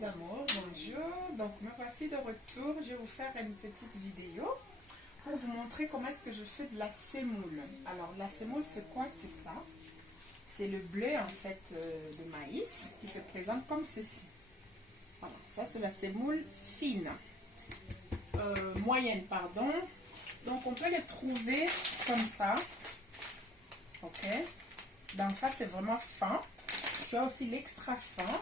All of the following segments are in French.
mes amours, bonjour. Donc me voici de retour. Je vais vous faire une petite vidéo pour vous montrer comment est-ce que je fais de la semoule. Alors la semoule, c'est quoi? C'est ça. C'est le blé en fait de maïs qui se présente comme ceci. Voilà, ça c'est la semoule fine. Moyenne, pardon. Donc on peut les trouver comme ça. Ok. Donc ça c'est vraiment fin. Tu as aussi l'extra fin.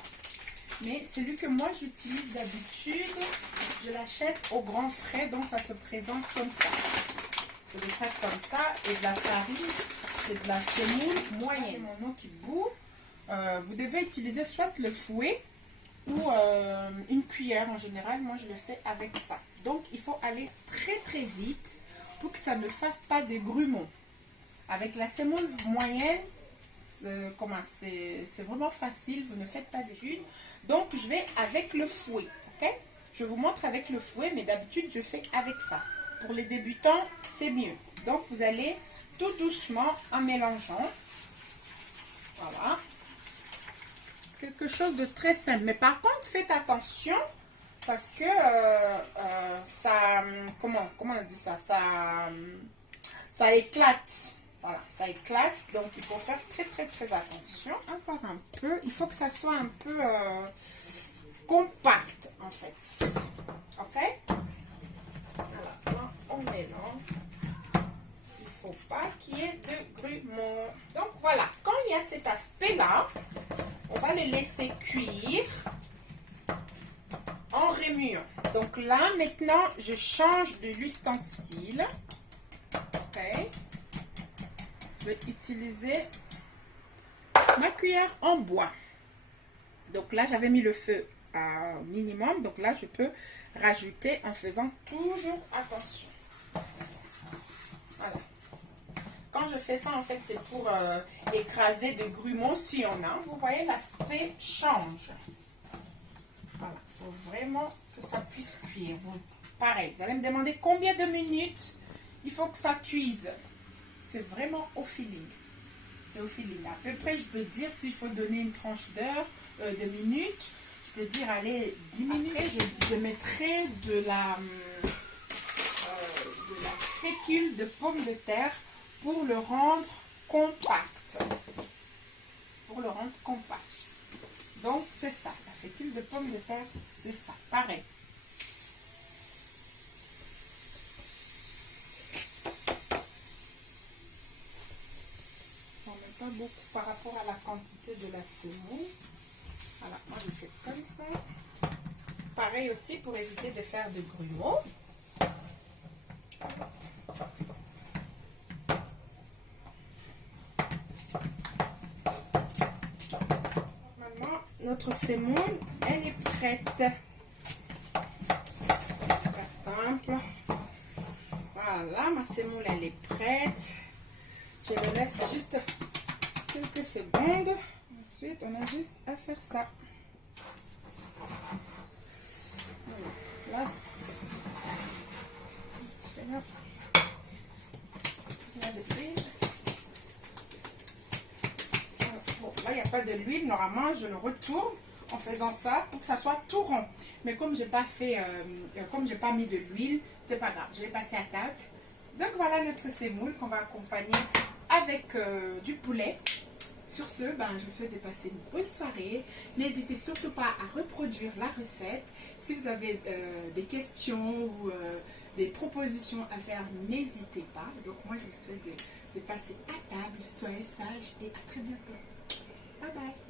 Mais celui que moi j'utilise d'habitude, je l'achète au grand frais, donc ça se présente comme ça. C'est des sacs comme ça, et de la farine, c'est de la semoule moyenne. Mon eau qui bout, vous devez utiliser soit le fouet ou une cuillère en général. Moi je le fais avec ça. Donc il faut aller très vite pour que ça ne fasse pas des grumeaux. Avec la semoule moyenne, c'est vraiment facile, vous ne faites pas de jus. Donc je vais avec le fouet, ok? Je vous montre avec le fouet, mais d'habitude je fais avec ça. Pour les débutants, c'est mieux. Donc vous allez tout doucement en mélangeant. Voilà. Quelque chose de très simple. Mais par contre, faites attention parce que ça, comment on dit ça? Ça éclate. Voilà, ça éclate, donc il faut faire très attention. Encore un peu, il faut que ça soit un peu compact en fait. Ok? Alors, on mélange. Il ne faut pas qu'il y ait de grumeaux. Donc voilà, quand il y a cet aspect-là, on va le laisser cuire en remuant. Donc là, maintenant, je change de l'ustensile. Ok? Je vais utiliser ma cuillère en bois. Donc là, j'avais mis le feu à minimum. Donc là, je peux rajouter en faisant toujours attention. Voilà. Quand je fais ça, en fait, c'est pour écraser de grumeaux si on a. Vous voyez, l'aspect change. Voilà. Il faut vraiment que ça puisse cuire. Pareil, vous allez me demander combien de minutes il faut que ça cuise. C'est vraiment au feeling. C'est au feeling. À peu près, je peux dire, si il faut donner une tranche d'heure, de minutes, je peux dire, allez, 10 minutes. Après, je mettrai de la fécule de pomme de terre pour le rendre compact. Pour le rendre compact. Donc, c'est ça. La fécule de pomme de terre, c'est ça. Pareil. Pas beaucoup par rapport à la quantité de la semoule. Voilà, moi je fais comme ça. Pareil aussi pour éviter de faire de grumeaux. Normalement, notre semoule, elle est prête. On va faire simple. Voilà, ma semoule, elle est prête. Je le laisse juste quelques secondes. Ensuite, on a juste à faire ça. Là, il y a de l'huile. Bon, là, il n'y a pas de l'huile. Normalement, je le retourne en faisant ça pour que ça soit tout rond. Mais comme j'ai pas fait, comme j'ai pas mis de l'huile, c'est pas grave. Je vais passer à table. Donc voilà notre semoule qu'on va accompagner avec du poulet. Sur ce, je vous souhaite de passer une bonne soirée. N'hésitez surtout pas à reproduire la recette. Si vous avez des questions ou des propositions à faire, n'hésitez pas. Donc moi, je vous souhaite de passer à table. Soyez sages et à très bientôt. Bye bye.